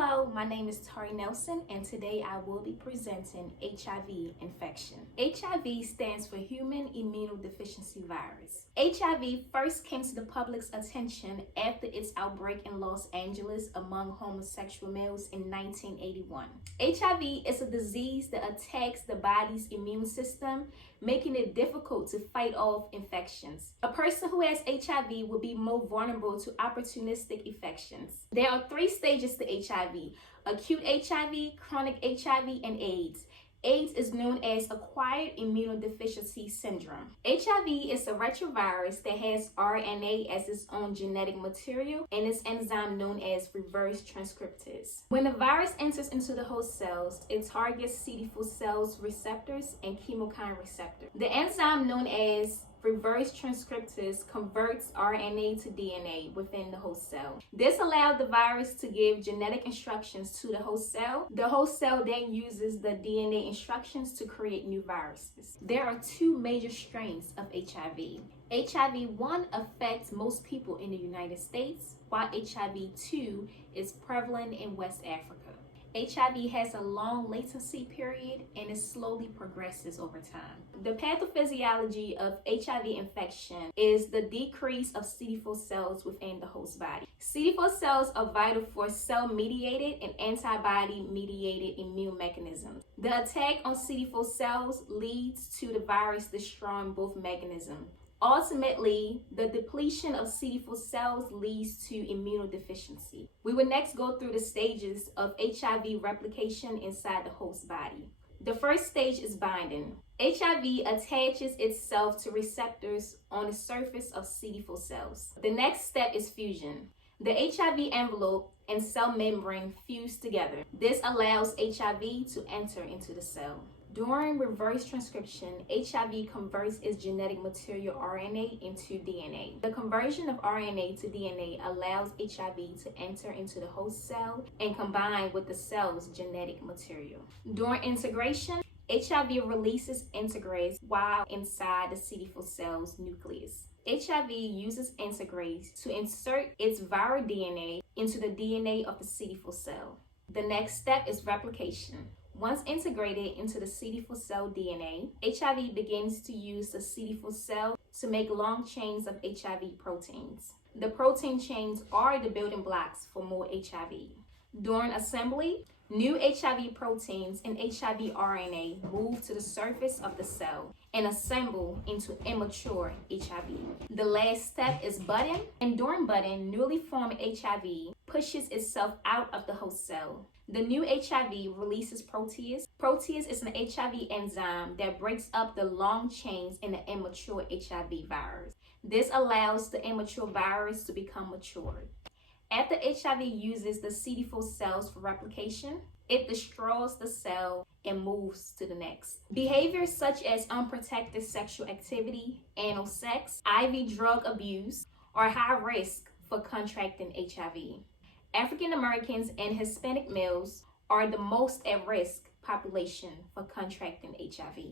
Hello, my name is Tari Nelson, and today I will be presenting HIV infection. HIV stands for Human Immunodeficiency Virus. HIV first came to the public's attention after its outbreak in Los Angeles among homosexual males in 1981. HIV is a disease that attacks the body's immune system, making it difficult to fight off infections. A person who has HIV will be more vulnerable to opportunistic infections. There are 3 stages to HIV: acute HIV, chronic HIV, and AIDS. AIDS is known as acquired immunodeficiency syndrome. HIV is a retrovirus that has RNA as its own genetic material and its enzyme known as reverse transcriptase. When the virus enters into the host cells, it targets CD4 cells receptors and chemokine receptors. The enzyme known as reverse transcriptase converts RNA to DNA within the host cell. This allowed the virus to give genetic instructions to the host cell. The host cell then uses the DNA instructions to create new viruses. There are 2 major strains of HIV. HIV-1 affects most people in the United States, while HIV-2 is prevalent in West Africa. HIV has a long latency period and it slowly progresses over time. The pathophysiology of HIV infection is the decrease of CD4 cells within the host body. CD4 cells are vital for cell-mediated and antibody-mediated immune mechanisms. The attack on CD4 cells leads to the virus destroying both mechanisms. Ultimately, the depletion of CD4 cells leads to immunodeficiency. We will next go through the stages of HIV replication inside the host body. The first stage is binding. HIV attaches itself to receptors on the surface of CD4 cells. The next step is fusion. The HIV envelope and cell membrane fuse together. This allows HIV to enter into the cell. During reverse transcription, HIV converts its genetic material RNA into DNA. The conversion of RNA to DNA allows HIV to enter into the host cell and combine with the cell's genetic material. During integration, HIV releases integrase while inside the CD4 cell's nucleus. HIV uses integrase to insert its viral DNA into the DNA of the CD4 cell. The next step is replication. Once integrated into the CD4 cell DNA, HIV begins to use the CD4 cell to make long chains of HIV proteins. The protein chains are the building blocks for more HIV. During assembly, new HIV proteins and HIV RNA move to the surface of the cell and assemble into immature HIV. The last step is budding, and during budding, newly formed HIV pushes itself out of the host cell. The new HIV releases protease. Protease is an HIV enzyme that breaks up the long chains in the immature HIV virus. This allows the immature virus to become matured. After HIV uses the CD4 cells for replication, it destroys the cell and moves to the next. Behaviors such as unprotected sexual activity, anal sex, IV drug abuse are high risk for contracting HIV. African Americans and Hispanic males are the most at-risk population for contracting HIV.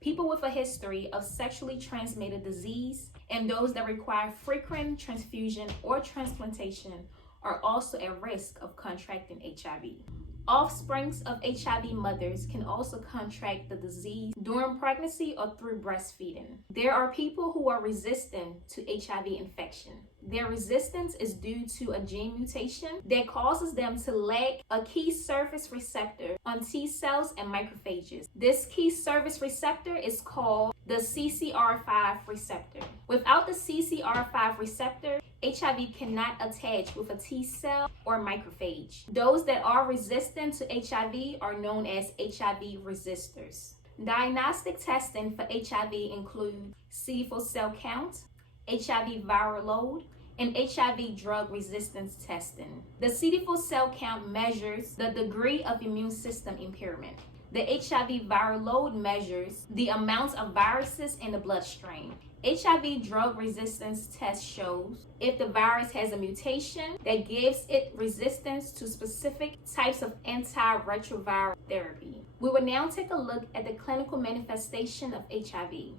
People with a history of sexually transmitted disease and those that require frequent transfusion or transplantation are also at risk of contracting HIV. Offsprings of HIV mothers can also contract the disease during pregnancy or through breastfeeding. There are people who are resistant to HIV infection. Their resistance is due to a gene mutation that causes them to lack a key surface receptor on T cells and macrophages. This key surface receptor is called the CCR5 receptor. Without the CCR5 receptor, HIV cannot attach with a T cell or macrophage. Those that are resistant to HIV are known as HIV resistors. Diagnostic testing for HIV include CD4 cell count, HIV viral load, and HIV drug resistance testing. The CD4 cell count measures the degree of immune system impairment. The HIV viral load measures the amount of viruses in the bloodstream. HIV drug resistance test shows if the virus has a mutation that gives it resistance to specific types of antiretroviral therapy. We will now take a look at the clinical manifestation of HIV.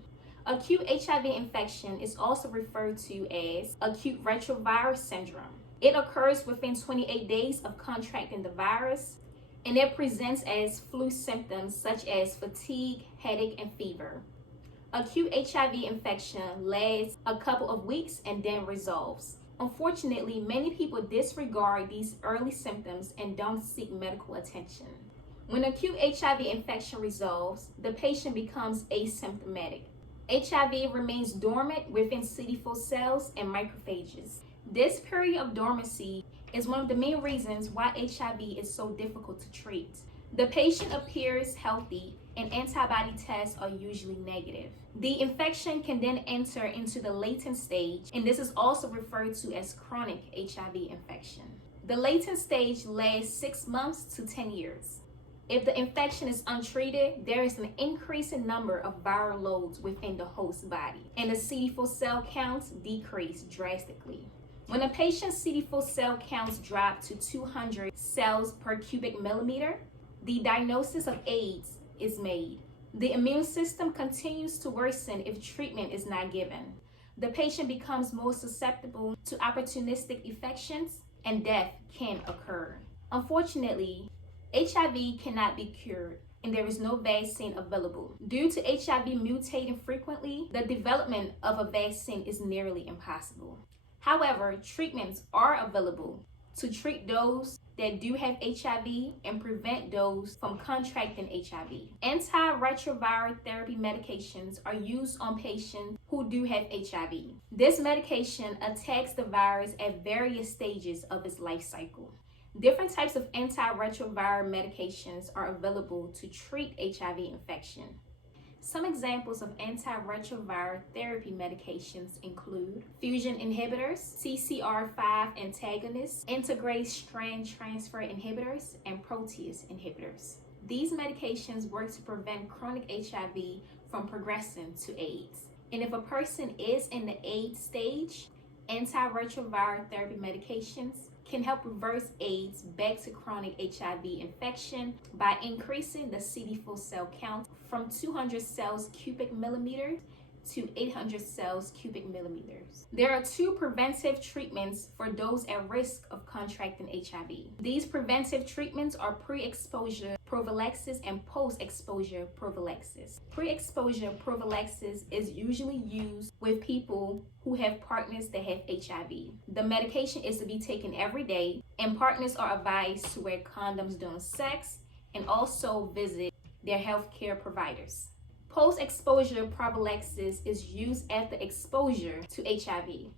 Acute HIV infection is also referred to as acute retrovirus syndrome. It occurs within 28 days of contracting the virus, and it presents as flu symptoms such as fatigue, headache, and fever. Acute HIV infection lasts a couple of weeks and then resolves. Unfortunately, many people disregard these early symptoms and don't seek medical attention. When acute HIV infection resolves, the patient becomes asymptomatic. HIV remains dormant within CD4 cells and macrophages. This period of dormancy is one of the main reasons why HIV is so difficult to treat. The patient appears healthy and antibody tests are usually negative. The infection can then enter into the latent stage, and this is also referred to as chronic HIV infection. The latent stage lasts 6 months to 10 years. If the infection is untreated, there is an increasing number of viral loads within the host body, and the CD4 cell counts decrease drastically. When a patient's CD4 cell counts drop to 200 cells per cubic millimeter, the diagnosis of AIDS is made. The immune system continues to worsen if treatment is not given. The patient becomes more susceptible to opportunistic infections, and death can occur. Unfortunately, HIV cannot be cured, and there is no vaccine available. Due to HIV mutating frequently, the development of a vaccine is nearly impossible. However, treatments are available to treat those that do have HIV and prevent those from contracting HIV. Antiretroviral therapy medications are used on patients who do have HIV. This medication attacks the virus at various stages of its life cycle. Different types of antiretroviral medications are available to treat HIV infection. Some examples of antiretroviral therapy medications include fusion inhibitors, CCR5 antagonists, integrase strand transfer inhibitors, and protease inhibitors. These medications work to prevent chronic HIV from progressing to AIDS. And if a person is in the AIDS stage, antiretroviral therapy medications can help reverse AIDS back to chronic HIV infection by increasing the CD4 cell count from 200 cells cubic millimeters to 800 cells cubic millimeters. There are 2 preventive treatments for those at risk of contracting HIV. These preventive treatments are pre-exposure prophylaxis and post-exposure prophylaxis. Pre-exposure prophylaxis is usually used with people who have partners that have HIV. The medication is to be taken every day, and partners are advised to wear condoms during sex and also visit their healthcare providers. Post-exposure prophylaxis is used after exposure to HIV.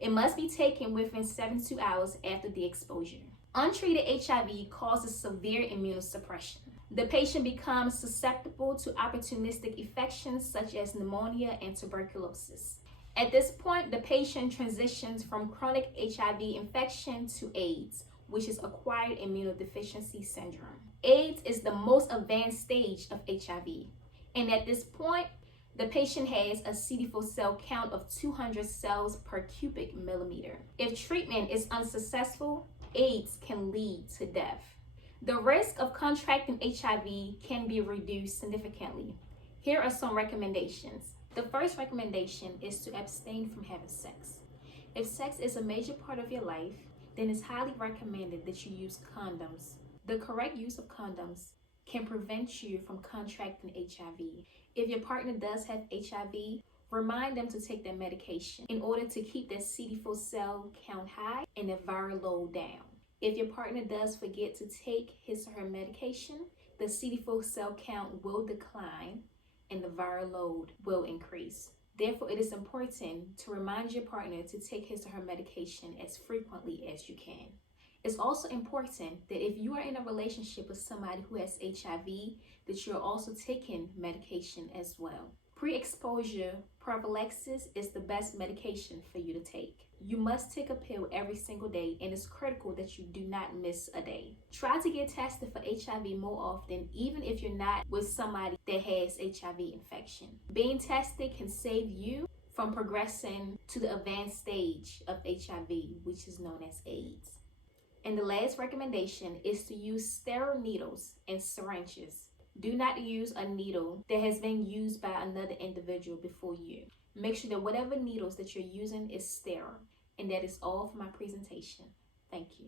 It must be taken within 72 hours after the exposure. Untreated HIV causes severe immunosuppression. The patient becomes susceptible to opportunistic infections such as pneumonia and tuberculosis. At this point, the patient transitions from chronic HIV infection to AIDS, which is acquired immunodeficiency syndrome. AIDS is the most advanced stage of HIV. And at this point, the patient has a CD4 cell count of 200 cells per cubic millimeter. If treatment is unsuccessful, AIDS can lead to death. The risk of contracting HIV can be reduced significantly. Here are some recommendations. The first recommendation is to abstain from having sex. If sex is a major part of your life, then it's highly recommended that you use condoms. The correct use of condoms can prevent you from contracting HIV. If your partner does have HIV, remind them to take their medication in order to keep their CD4 cell count high and their viral load down. If your partner does forget to take his or her medication, the CD4 cell count will decline and the viral load will increase. Therefore, it is important to remind your partner to take his or her medication as frequently as you can. It's also important that if you are in a relationship with somebody who has HIV, that you're also taking medication as well. Pre-exposure prophylaxis is the best medication for you to take. You must take a pill every single day, and it's critical that you do not miss a day. Try to get tested for HIV more often, even if you're not with somebody that has HIV infection. Being tested can save you from progressing to the advanced stage of HIV, which is known as AIDS. And the last recommendation is to use sterile needles and syringes. Do not use a needle that has been used by another individual before you. Make sure that whatever needles that you're using is sterile. And that is all for my presentation. Thank you.